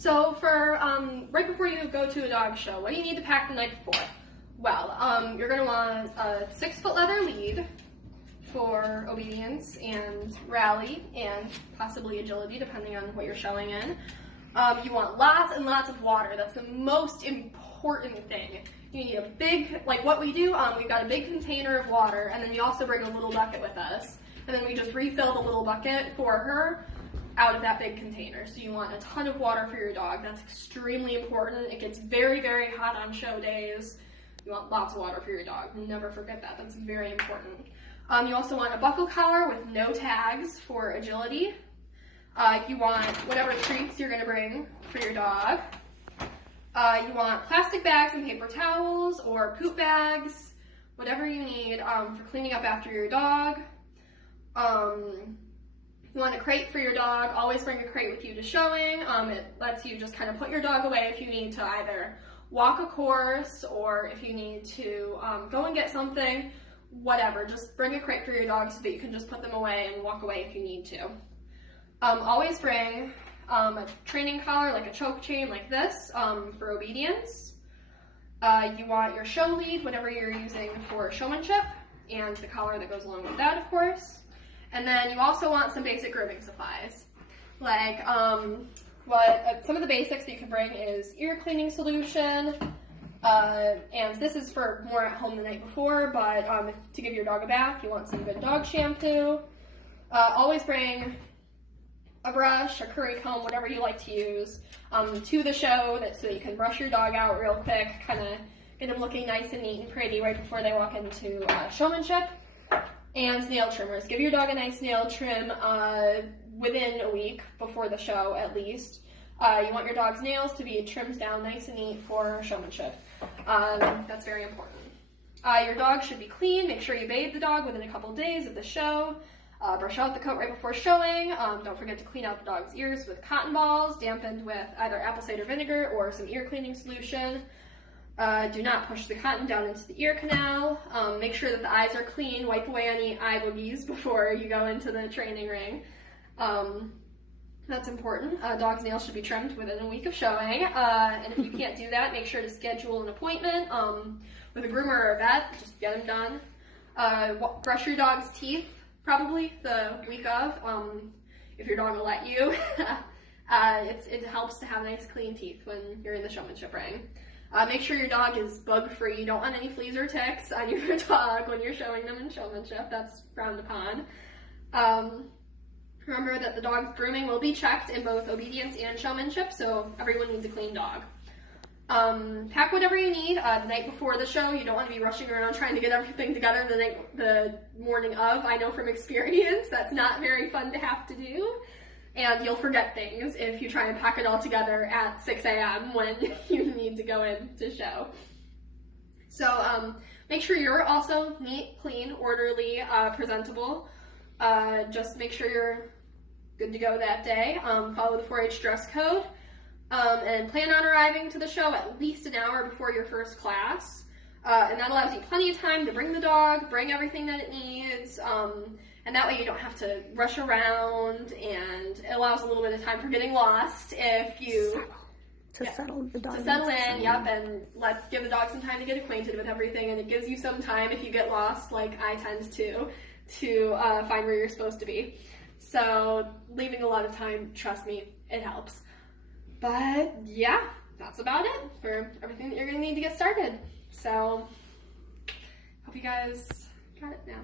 So for right before you go to a dog show, what do you need to pack the night before? Well, you're going to want a 6-foot leather lead for obedience and rally and possibly agility, depending on what you're showing in. You want lots and lots of water. That's the most important thing. You need a big, like what we do, we've got a big container of water, and then we also bring a little bucket with us. And then we just refill the little bucket for her out of that big container. So you want a ton of water for your dog. That's extremely important. It gets very, very hot on show days. You want lots of water for your dog. Never forget that. That's very important. You also want a buckle collar with no tags for agility. You want whatever treats you're going to bring for your dog. You want plastic bags and paper towels or poop bags, whatever you need for cleaning up after your dog. You want a crate for your dog. Always bring a crate with you to showing. It lets you just kind of put your dog away if you need to either walk a course or if you need to go and get something, whatever. Just bring a crate for your dog so that you can just put them away and walk away if you need to. Always bring a training collar, like a choke chain like this, for obedience. You want your show lead, whatever you're using for showmanship, and the collar that goes along with that, of course. And then you also want some basic grooming supplies. Like, some of the basics that you can bring is ear cleaning solution, and this is for more at home the night before, but to give your dog a bath, you want some good dog shampoo. Always bring a brush, a curry comb, whatever you like to use, to the show so that you can brush your dog out real quick, kind of get them looking nice and neat and pretty right before they walk into showmanship. And nail trimmers. Give your dog a nice nail trim within a week before the show, at least. You want your dog's nails to be trimmed down nice and neat for showmanship. That's very important. Your dog should be clean. Make sure you bathe the dog within a couple days of the show. Brush out the coat right before showing. Don't forget to clean out the dog's ears with cotton balls, dampened with either apple cider vinegar or some ear cleaning solution. Do not push the cotton down into the ear canal. Make sure that the eyes are clean. Wipe away any eye boogies before you go into the training ring. That's important. Dog's nails should be trimmed within a week of showing. And if you can't do that, make sure to schedule an appointment with a groomer or a vet. Just get them done. Brush your dog's teeth probably the week of, if your dog will let you. It helps to have nice clean teeth when you're in the showmanship ring. Make sure your dog is bug-free. You don't want any fleas or ticks on your dog when you're showing them in showmanship. That's frowned upon. Remember that the dog's grooming will be checked in both obedience and showmanship, so everyone needs a clean dog. Pack whatever you need the night before the show. You don't want to be rushing around trying to get everything together the morning of. I know from experience that's not very fun to have to do. And you'll forget things if you try and pack it all together at 6 a.m. when you need to go in to show. So make sure you're also neat, clean, orderly, presentable. Just make sure you're good to go that day. Follow the 4-H dress code. And plan on arriving to the show at least an hour before your first class. And that allows you plenty of time to bring the dog, bring everything that it needs, and that way you don't have to rush around, and it allows a little bit of time for getting lost if you... Settle the dog. To settle in, yep, and give the dog some time to get acquainted with everything, and it gives you some time if you get lost, like I tend to find where you're supposed to be. So leaving a lot of time, trust me, it helps. But yeah, that's about it for everything that you're going to need to get started. So hope you guys got it now.